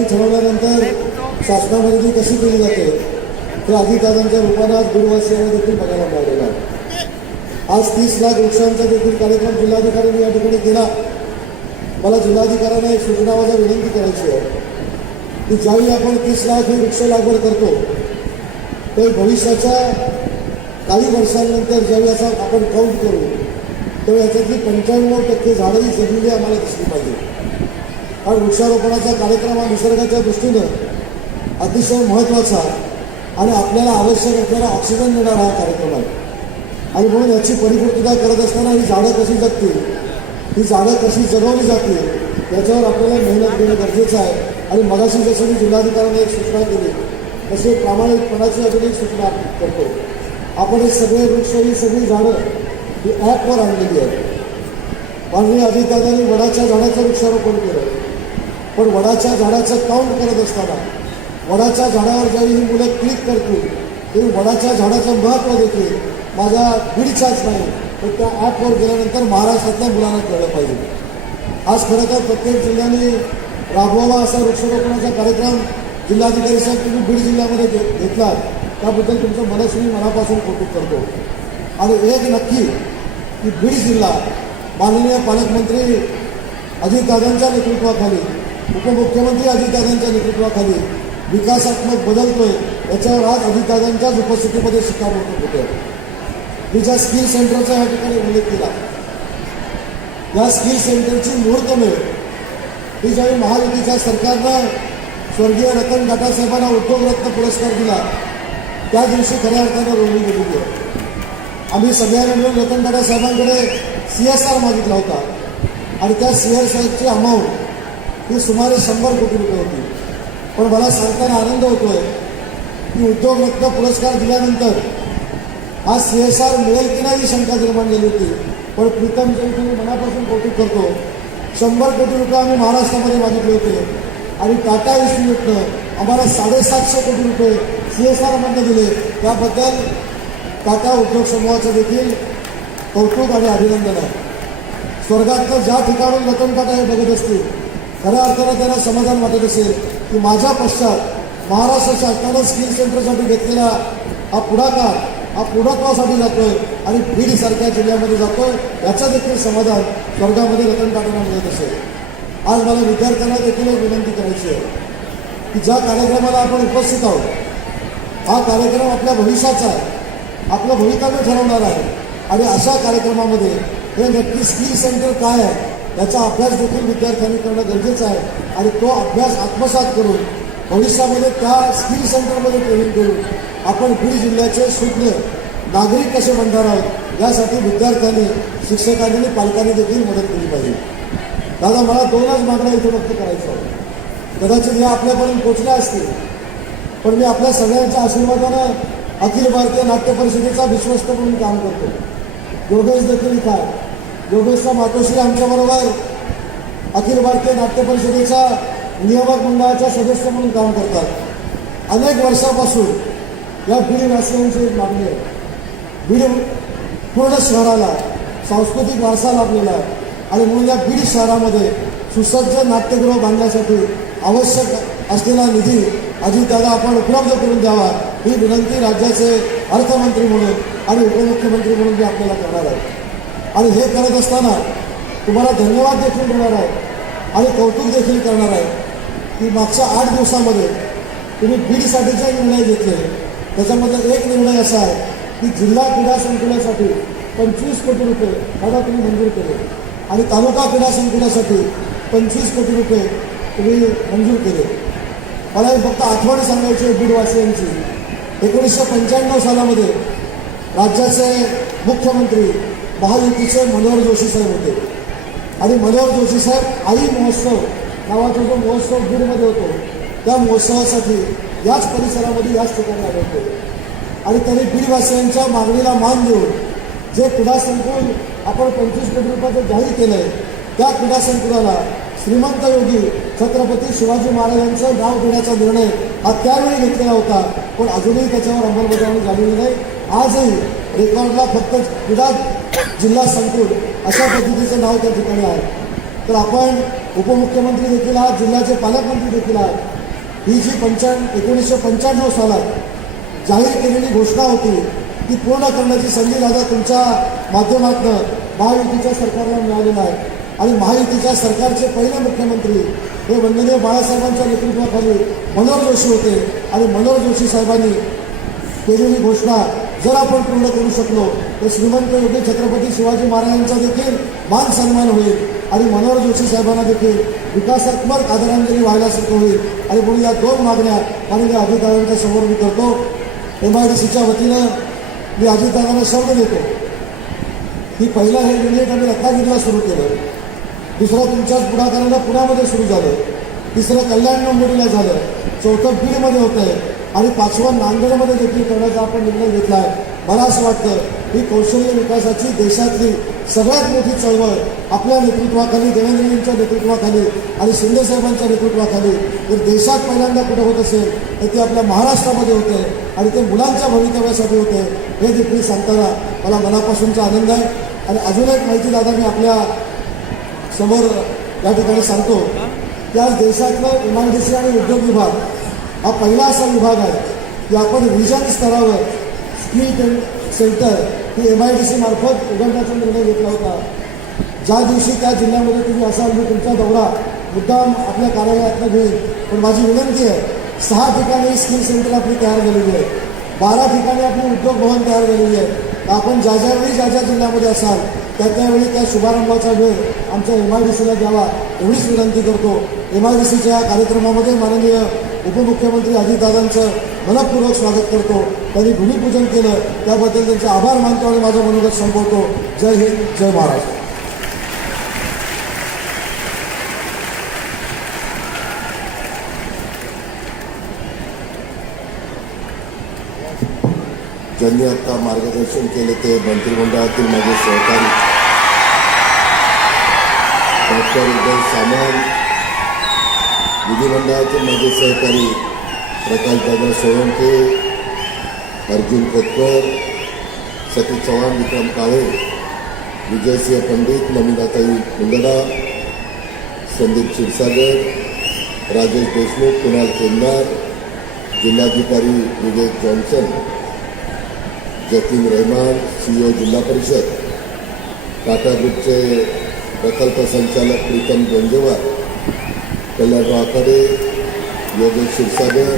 अशी ठरवल्यानंतर शासनामध्ये ती कशी केली जाते ते अधिकाऱ्यांच्या रूपाने आज दूरवासियांना देखील बघायला मिळालेलं आहे. आज तीस लाख वृक्षांचा देखील कार्यक्रम जिल्हाधिकाऱ्यांनी या ठिकाणी केला. मला जिल्हाधिकाऱ्यांना एक सूचना माझा विनंती करायची आहे की ज्यावेळी आपण तीस लाख ही वृक्ष लागवड करतो ते भविष्याच्या काही वर्षांनंतर ज्यावेळी असा आपण काउंट करू तेव्हा याच्यातली पंच्याण्णव टक्के झाडं ही आम्हाला दिसली पाहिजे. हा वृक्षारोपणाचा कार्यक्रम हा निसर्गाच्या दृष्टीनं अतिशय महत्त्वाचा आणि आपल्याला आवश्यक असलेला ऑक्सिजन देणारा हा कार्यक्रम आहे. आणि म्हणून याची परिपूर्तता करत असताना ही झाडं कशी जगतील ही झाडं कशी जगवली जातील याच्यावर आपल्याला मेहनत घेणं गरजेचं आहे. आणि मगाशी जसं मी जिल्हाधिकाऱ्यांना एक सूचना केली तसे प्रामाणिकपणाची अजून एक सूचना करतो. आपण हे सगळे वृक्ष ही सगळी झाडं ही ॲपवर आणलेली आहेत. माननीय अधिकाऱ्यांनी वडाच्या झाडाचं वृक्षारोपण केलं. पण वडाच्या झाडाचं काउंट करत असताना वडाच्या झाडावर ज्यावेळी ही मुलं क्लिक करतो ते वडाच्या झाडाचं महत्त्व देखील माझ्या बीडचाच नाही तर त्या ॲपवर गेल्यानंतर महाराष्ट्रातल्या मुलांना कळलं पाहिजे. आज खरं तर प्रत्येक जिल्ह्याने राबवावा असा वृक्षारोपणाचा कार्यक्रम जिल्हाधिकारी साहेब तुम्ही बीड जिल्ह्यामध्ये घेतला. त्याबद्दल तुमचं मनस्वी मनापासून कौतुक करतो. आणि एक नक्की की बीड जिल्हा माननीय पालकमंत्री अजितदादांच्या नेतृत्वाखाली उपमुख्यमंत्री अजितदादांच्या नेतृत्वाखाली विकासात्मक बदलतोय याच्यावर आज अजितदादांच्याच उपस्थितीमध्ये शिक्कामोर्तब होतं मी ज्या स्किल सेंटरचा या ठिकाणी उल्लेख केला. या स्किल सेंटरची मुहूर्तमेळ ही ज्यावेळी महायुतीच्या सरकारनं स्वर्गीय रतन टाटासाहेबांना उद्योगरत्न पुरस्कार दिला त्या दिवशी खऱ्या अर्थानं रोवली गेलेली आहे आम्ही सगळ्यांनी मिळून रतन टाटा साहेबांकडे सी एस आर मागितला होता. आणि त्या सी एस आरची अमाऊंट ही सुमारे शंभर कोटी रुपये होती. पण मला सांगताना आनंद होतोय की उद्योगरत्न पुरस्कार दिल्यानंतर हा सी एस आर मिळेल की नाही ही शंका निर्माण झाली होती. पण प्रीतमच्या इथे मी मनापासून कौतुक करतो शंभर कोटी रुपये आम्ही महाराष्ट्रामध्ये मागितले होते. आणि टाटा इन्स्टिट्यूटनं आम्हाला साडेसातशे कोटी रुपये सी एस आरमधनं दिले. त्याबद्दल टाटा उद्योग समूहाचं देखील कौतुक आणि अभिनंदन आहे. स्वर्गातलं ज्या ठिकाणून रतन टाटा हे बघत असतील खऱ्या अर्थानं त्यांना समाधान वाटत असेल की माझ्या पश्चात महाराष्ट्र शासनानं स्किल सेंटरसाठी घेतलेला हा पुढाकार हा पूर्णत्वासाठी जातोय आणि बीड सारख्या जिल्ह्यामध्ये जातोय याचं देखील समाधान स्वर्गामध्ये रतन टाटांना मिळत असेल. आज मला विद्यार्थ्यांना देखील एक विनंती करायची आहे की ज्या कार्यक्रमाला आपण उपस्थित आहोत हा कार्यक्रम आपल्या भविष्याचा आहे आपलं भवितव्य ठरवणार आहे. आणि अशा कार्यक्रमामध्ये हे नक्की स्किल सेंटर काय आहे याचा अभ्यास देखील विद्यार्थ्यांनी करणं गरजेचं आहे. आणि तो अभ्यास आत्मसात करून भविष्यामध्ये त्या स्किल सेंटरमध्ये ट्रेनिंग करून आपण बीड जिल्ह्याचे सुज्ञ नागरिक कसे बनणार आहोत यासाठी विद्यार्थ्यांनी शिक्षकांनी आणि पालकांनी देखील मदत केली पाहिजे. दादा मला दोनच मागण्या इथे व्यक्त करायचं आहेत. कदाचित या आपल्यापर्यंत पोचल्या असतील पण मी आपल्या सगळ्यांच्या आशीर्वादानं अखिल भारतीय नाट्य परिषदेचा विश्वस्त म्हणून काम करतो. योगेश देखील इथं आहे मातोश्री आमच्याबरोबर अखिल भारतीय नाट्य परिषदेच्या नियामक मंडळाच्या सदस्य म्हणून काम करतात. अनेक वर्षापासून या बीडवासियांची एक मागणी आहे. बीड पूर्ण शहराला सांस्कृतिक वारसा लाभलेला आहे. आणि म्हणून या बीड शहरामध्ये सुसज्ज नाट्यगृह बांधण्यासाठी आवश्यक असलेला निधी अजितदादा आपण उपलब्ध करून द्यावा ही विनंती राज्याचे अर्थमंत्री म्हणून आणि उपमुख्यमंत्री म्हणून मी आपल्याला करणार आहे. आणि हे करत असताना तुम्हाला धन्यवाद देखील देणार आहे आणि कौतुक देखील करणार आहे की मागच्या आठ दिवसामध्ये तुम्ही बीडसाठी जे निर्णय घेतले त्याच्यामध्ये एक निर्णय असा आहे की जिल्हा क्रीडा संकुलासाठी पंचवीस कोटी रुपये मला तुम्ही मंजूर केले आणि तालुका क्रीडा संकुलासाठी पंचवीस कोटी रुपये तुम्ही मंजूर केले. मला हे फक्त आठवण सांगायची आहे बीडवासियांची. एकोणीसशे पंच्याण्णव सालामध्ये राज्याचे मुख्यमंत्री महायुतीचे मनोहर जोशी साहेब होते. आणि मनोहर जोशी साहेब आई महोत्सव नावाचा जो महोत्सव बीडमध्ये होतो त्या महोत्सवासाठी याच परिसरामध्ये याच ठिकाणी आले होते. आणि त्यांनी बीडवासियांच्या मागणीला मान देऊन जे क्रीडा संकुल आपण पंचवीस कोटी रुपयाचं जाहीर केलं आहे त्या क्रीडा संकुलाला श्रीमंत योगी छत्रपती शिवाजी महाराजांचं नाव देण्याचा निर्णय हा त्यावेळी घेतलेला होता पण अजूनही त्याच्यावर अंमलबजावणी झालेली नाही. आजही रेकॉर्डला फक्त क्रीडा जिल्हा संकुल अशा पद्धतीचं नाव त्या ठिकाणी आहे. तर आपण उपमुख्यमंत्री देखील आहात जिल्ह्याचे पालकमंत्री देखील आहात. ही जी पंच्या एकोणीसशे पंच्याण्णव सालात जाहीर केलेली घोषणा होती ती पूर्ण करण्याची संधी दादा तुमच्या माध्यमातून महायुतीच्या सरकारला मिळालेला आहे. आणि महायुतीच्या सरकारचे पहिले मुख्यमंत्री हे वंदनीय बाळासाहेबांच्या नेतृत्वाखाली मनोहर जोशी होते. आणि मनोहर जोशी साहेबांनी केलेली घोषणा जर आपण पूर्ण करू शकलो तर श्रीमंत योगी छत्रपती शिवाजी महाराजांचा देखील मान सन्मान होईल. आणि मनोहर जोशी साहेबांना देखील विकासात्मक आदरांजली व्हायलासारखं होईल. आणि म्हणून या दोन मागण्या आणि या अधिकाऱ्यांच्या समोर मी करतो. एम आय डी सीच्या वतीनं मी अजितदादांना शब्द देतो. की पहिला हे युनिट आम्ही रत्नागिरीला सुरू केलं. दुसरं तुमच्याच पुढाकारानं पुण्यामध्ये सुरू झालं. तिसरं कल्याण मुंबईला झालं. चौथं बीडमध्ये होतं आहे आणि पाचवा नांदेडमध्ये देखील करण्याचा आपण निर्णय घेतला आहे. मला असं वाटतं ही कौशल्य विकासाची देशातली सगळ्यात मोठी चळवळ आपल्या नेतृत्वाखाली देवेंद्रजींच्या नेतृत्वाखाली आणि शिंदे साहेबांच्या नेतृत्वाखाली. जर देशात पहिल्यांदा कुठं होत असेल तर ते आपल्या महाराष्ट्रामध्ये होते आणि ते मुलांच्या भवितव्यासाठी होते हे देखील सांगताना मला मनापासूनचा आनंद आहे. आणि अजून एक माहिती दादा मी आपल्यासमोर या ठिकाणी सांगतो. की आज देशातलं एम आय डी सी आणि उद्योग विभाग हा पहिला असा विभाग आहे की आपण विजन स्तरावर स्किल सेंटर ही एम आय डी सी मार्फत उघडण्याचा निर्णय घेतला होता. ज्या दिवशी त्या जिल्ह्यामध्ये तुम्ही असाल मी म्हणजे तुमचा दौरा मुद्दाम आपल्या कार्यालयातनं घेईन पण माझी विनंती आहे सहा ठिकाणी स्किल सेंटर आपली तयार झालेली आहे. बारा ठिकाणी आपली उद्योग भवन तयार झालेली आहे. आपण ज्या ज्यावेळी ज्या ज्या जिल्ह्यामध्ये असाल त्या त्यावेळी त्या शुभारंभाचा वेळ आमच्या एम आय डी सीला द्यावा एवढीच विनंती करतो. एम आय डी सीच्या या कार्यक्रमामध्ये माननीय उपमुख्यमंत्री अजितदादांचं मनपूर्वक स्वागत करतो. त्यांनी भूमिपूजन केलं. त्याबद्दल त्यांचे आभार मानतो आणि माझं मनोगत संपवतो. जय हिंद जय महाराष्ट्र. ज्यांनी आता मार्गदर्शन केले ते मंत्रिमंडळातील माझे सहकारी. डॉक्टर उदय सामंत विधिमंडळाचे माझे सहकारी प्रकाशदादा सोळंके अर्जुन कोतकर सतीश चव्हाण विक्रम काळे विजयसिंह पंडित नमिताताई मुंदडा संदीप क्षीरसागर राजेश देशमुख कुणाल चेंदार जिल्हाधिकारी विवेक जॉन्सन जतीन रहमान सीईओ जिल्हा परिषद टाटा ग्रुपचे प्रकल्प संचालक प्रीतम गंजेवार कल्याण आखाडे योगेश क्षीरसागर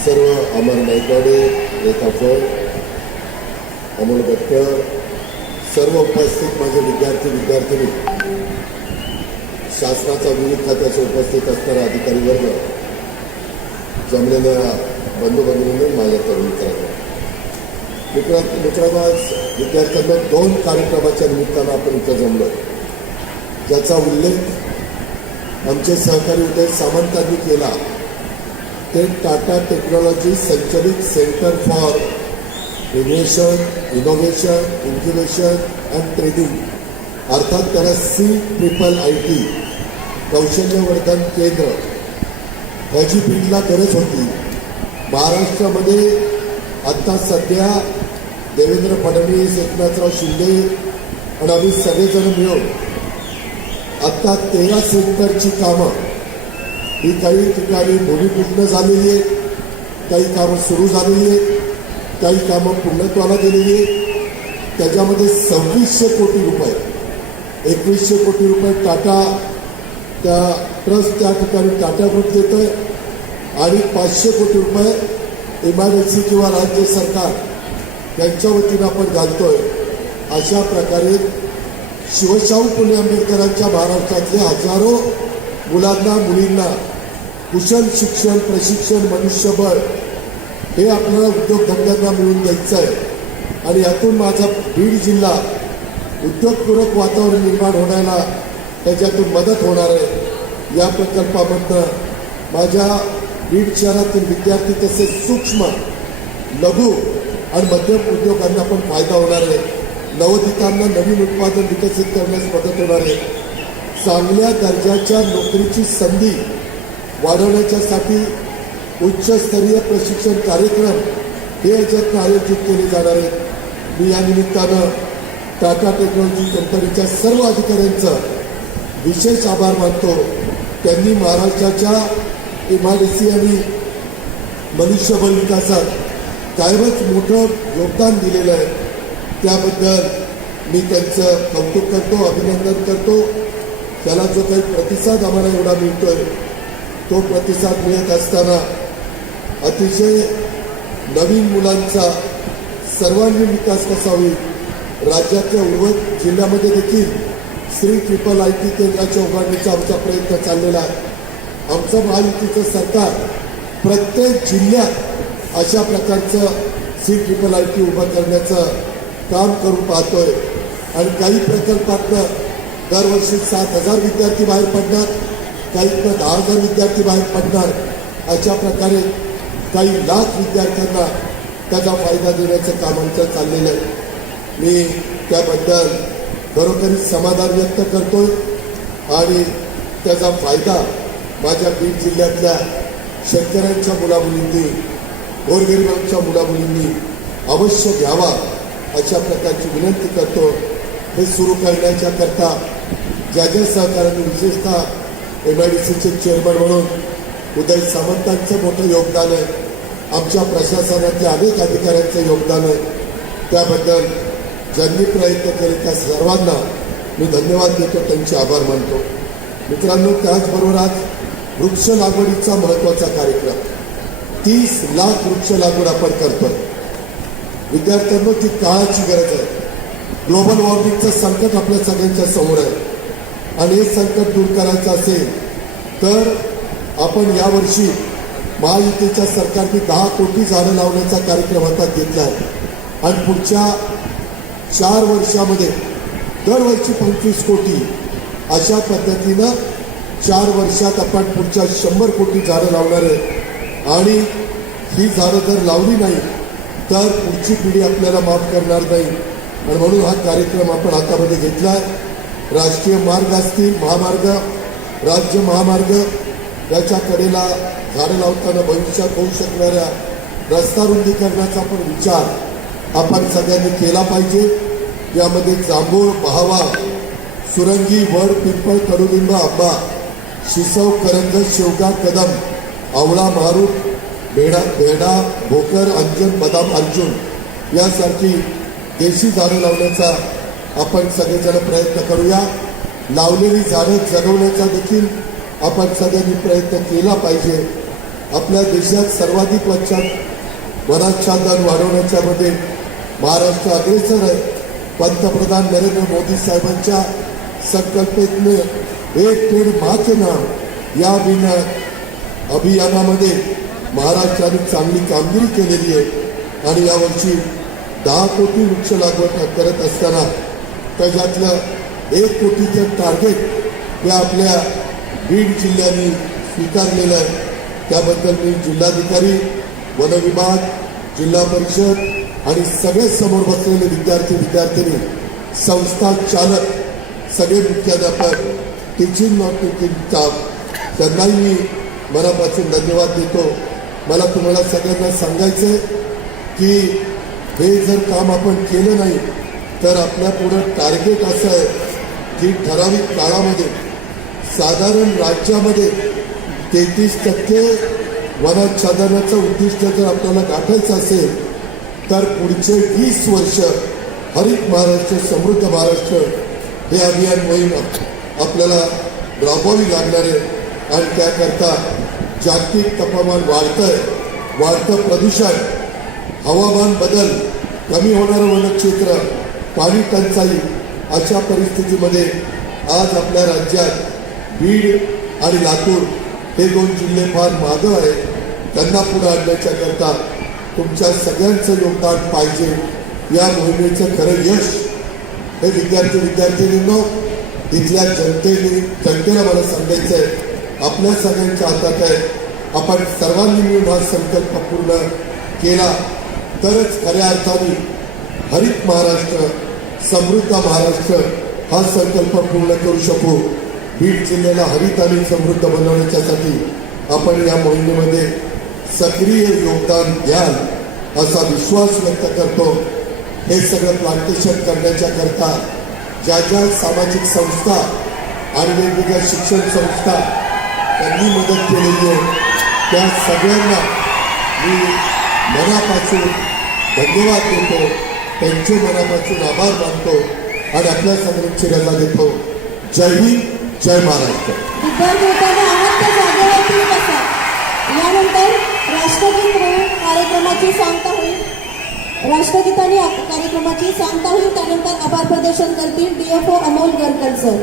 सर्व अमर नायकवाडे रेखा फड अमोल भटकर सर्व उपस्थित माझे विद्यार्थी विद्यार्थिनी. शासनाचा विविध खात्याचे उपस्थित असणारा अधिकारी वर्ग जमलेल्या बंधू माझ्या तरुण मित्रांना. मित्र मित्रांनो आज विद्यार्थ्यांना दोन कार्यक्रमाच्या निमित्तानं आपण इथं जमलो ज्याचा उल्लेख आमचे सहकारी उदय सामंतांनी केला. ते टाटा टेक्नॉलॉजी संचलित centre for invention innovation incubation and training अर्थात त्याला सी ट्रिपल आय टी कौशल्यवर्धन केंद्र. ह्याची बीडला गरज होती. महाराष्ट्रामध्ये आता सध्या देवेंद्र फडणवीस एकनाथराव शिंदे आणि आम्ही सगळेजण मिळून आता तेरा सेंटरची कामं. ही काही ठिकाणी भूमिपूर्ण झालेली आहेत काही कामं सुरू झालेली आहेत काही कामं पूर्णत्वाला गेलेली आहेत. त्याच्यामध्ये सव्वीसशे कोटी रुपये एकवीसशे कोटी रुपये टाटा त्या ट्रस्ट त्या ठिकाणी टाटा ग्रुप देत आहे. आणि पाचशे कोटी रुपये एम सी किंवा राज्य सरकार यांच्या वतीनं आपण घालतोय. अशा प्रकारे शिवशाहू फुले आंबेडकरांच्या महाराष्ट्रातले हजारो मुलांना मुलींना कुशल शिक्षण प्रशिक्षण मनुष्यबळ हे आपल्याला उद्योगधंद्यांना मिळून द्यायचं आहे. आणि यातून माझा बीड जिल्हा उद्योगपूरक वातावरण निर्माण होण्याला त्याच्यातून मदत होणार आहे. या प्रकल्पामधनं माझ्या बीड शहरातील विद्यार्थी तसेच सूक्ष्म लघु आणि मध्यम उद्योगांना पण फायदा होणार आहे. नवोदितांना नवीन उत्पादन विकसित करण्यास मदत होणार आहे चांगल्या दर्जाच्या नोकरीची संधी वाढवण्याच्यासाठी उच्चस्तरीय प्रशिक्षण कार्यक्रम हे याच्यातनं आयोजित केले जाणार आहेत. मी या निमित्तानं टाटा टेक्नॉलॉजी कंपनीच्या सर्व अधिकाऱ्यांचं विशेष आभार मानतो. त्यांनी महाराष्ट्राच्या एम आय डी सी आणि मनुष्यबळ विकासात कायमच मोठं योगदान दिलेलं आहे. त्याबद्दल मी त्यांचं कौतुक करतो अभिनंदन करतो. त्याला जो काही प्रतिसाद आम्हाला एवढा मिळतोय तो प्रतिसाद मिळत असताना अतिशय नवीन मुलांचा सर्वांगीण विकास कसा होईल राज्याच्या उर्वरित जिल्ह्यामध्ये देखील श्री ट्रिपल आय टी केंद्राच्या उभारणीचा आमचा प्रयत्न चाललेला आहे. आमचं महायुतीचं सरकार प्रत्येक जिल्ह्यात अशा प्रकारचं सी ट्रिपल आय टी उभं करण्याचं काम करून पाहतोय. आणि काही प्रकल्पातनं दरवर्षी सात हजार विद्यार्थी बाहेर पडणार काहीतनं दहा हजार विद्यार्थी बाहेर पडणार. अशा प्रकारे काही लाख विद्यार्थ्यांना त्याचा फायदा देण्याचं काम आमचं चाललेलं आहे. मी त्याबद्दल खरोखरीच समाधान व्यक्त करतोय आणि त्याचा फायदा माझ्या बीड जिल्ह्यातल्या शेतकऱ्यांच्या मुलामुलींनी गोरगरिबांच्या मुलामुलींनी अवश्य घ्यावा. अशा प्रकारची विनंती करतो. हे सुरू करण्याच्या करता ज्या ज्या सहकार्याने विशेषतः एम आय डी सीचे चेअरमन म्हणून उदय सामंतांचं मोठं योगदान आहे. आमच्या प्रशासनाचे अनेक अधिकाऱ्यांचं योगदान आहे. त्याबद्दल ज्यांनी प्रयत्न केले त्या सर्वांना मी धन्यवाद देतो त्यांचे आभार मानतो. मित्रांनो त्याचबरोबर आज वृक्ष लागवडीचा महत्त्वाचा कार्यक्रम. तीस लाख वृक्ष लागवड आपण करतोय. विद्यार्थ्यांना ती काळाची गरज आहे. ग्लोबल वॉर्मिंगचं संकट आपल्या सगळ्यांच्या समोर आहे. आणि हे संकट दूर करायचं असेल तर आपण यावर्षी महायुतीच्या सरकारने दहा कोटी झाडं लावण्याचा कार्यक्रम हातात घेतला आहे. आणि पुढच्या चार वर्षामध्ये दरवर्षी पंचवीस कोटी अशा पद्धतीनं चार वर्षात आपण पुढच्या शंभर कोटी झाडं लावणार आहे. आणि ही झाडं जर लावली नाही तर पुढची पिढी आपल्याला माफ करणार नाही. आणि म्हणून हा कार्यक्रम आपण हातामध्ये घेतला आहे राष्ट्रीय मार्ग असतील महामार्ग राज्य महामार्ग याच्या कडेला झाडं लावताना भविष्यात होऊ शकणाऱ्या रस्ता रुंदीकरणाचा पण विचार आपण सगळ्यांनी केला पाहिजे. यामध्ये जांभूळ बहावा सुरंगी वड पिंपळ कडुलिंब आंबा शिसव करंज शेवगा कदम आवळा मारूट भेडा भेडा भोकर अंजन बदाम अर्जुन यासारखी देशी झाडं लावण्याचा आपण सगळेजण प्रयत्न करूया. लावलेली झाडं जगवण्याचा देखील आपण सगळ्यांनी प्रयत्न केला पाहिजे. आपल्या देशात सर्वाधिक वर्षात वनाच्छादन वाढवण्याच्या मध्ये महाराष्ट्र अग्रेसर आहे. पंतप्रधान नरेंद्र मोदी साहेबांच्या संकल्पनेतनं एक पेड माच नाम या विना अभियानामध्ये महाराष्ट्राने चांगली कामगिरी केलेली आहे. आणि यावर्षी दहा कोटी वृक्ष लागवड करत असताना त्याच्यातलं एक कोटीचं टार्गेट हे आपल्या बीड जिल्ह्याने स्वीकारलेलं आहे. त्याबद्दल मी जिल्हाधिकारी वनविभाग जिल्हा परिषद आणि सगळे समोर बसलेले विद्यार्थी विद्यार्थिनी संस्था चालक सगळे मुख्याध्यापक टीचिंग नॉट टीचिंग स्टाफ त्यांनाही मी मनापासून धन्यवाद देतो. मला तुम्हाला सगळ्यांना सांगायचं आहे की हे जर काम आपण केलं नाही तर आपल्या पुढं टार्गेट असं आहे की ठराविक काळामध्ये साधारण राज्यामध्ये तेहतीस टक्के वनाच्छादनाचं उद्दिष्ट जर आपल्याला गाठायचं असेल तर पुढचे वीस वर्ष हरित महाराष्ट्र समृद्ध महाराष्ट्र हे अभियान मोहीम आपल्याला राबवावी लागणार आहे. आणि त्याकरता जागतिक तापमान वाढतंय वाढतं प्रदूषण हवामान बदल कमी होणारं वनक्षेत्र पाणी टंचाई अशा परिस्थितीमध्ये आज आपल्या राज्यात बीड आणि लातूर हे दोन जिल्हे फार मागं आहेत. त्यांना पुढे आणण्याच्या करता तुमच्या सगळ्यांचं योगदान पाहिजे या मोहिमेचं खरं यश हे विद्यार्थी विद्यार्थिनींनो इथल्या जनतेने जनतेला मला सांगायचं आहे आपल्या सगळ्यांच्या हातात आहे. आपण सर्वांनी मिळून हा संकल्प पूर्ण केला. तरच खऱ्या अर्थाने हरित महाराष्ट्र समृद्ध महाराष्ट्र हा संकल्प पूर्ण करू शकू. बीड जिल्ह्याला हरित आणि समृद्ध बनवण्याच्यासाठी आपण या मोहिमेमध्ये सक्रिय योगदान द्याल असा विश्वास व्यक्त करतो. हे सगळं प्लांटेशन करण्याच्या करता ज्या ज्या सामाजिक संस्था आणि वेगवेगळ्या शिक्षण संस्था त्यांनी मदत केलेली आहे. त्या सगळ्यांना मी मनापासून धन्यवाद देतो. त्यांचे मनापासून आभार मानतो आणि आपल्या समोरची रजा देतो. जय हिंद जय महाराष्ट्र. यानंतर राष्ट्रगीत म्हणून कार्यक्रमाची सांगता होईल. राष्ट्रगीताने कार्यक्रमाची सांगता होईल त्यानंतर आभार प्रदर्शन करतील डीएफओ अमोल गरकर सर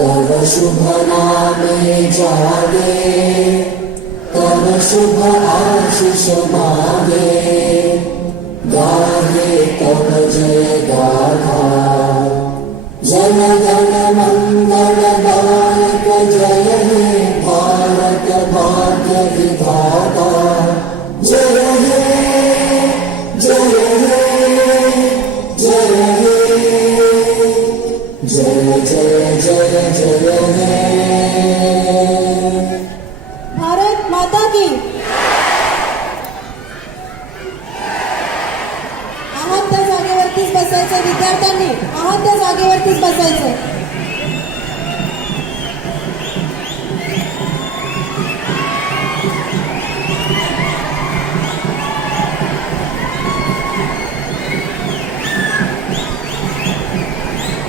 तव शुभ नामे जागे तव शुभ आशिष मागे। गाहे तव जय गाथा जन गण मंगल गायक जय हे भारत भाग्य भारत माता की। आहात त्या जागेवरतीच बसायचं विद्यार्थ्यांनी आहात त्या जागेवरतीच बसायचं.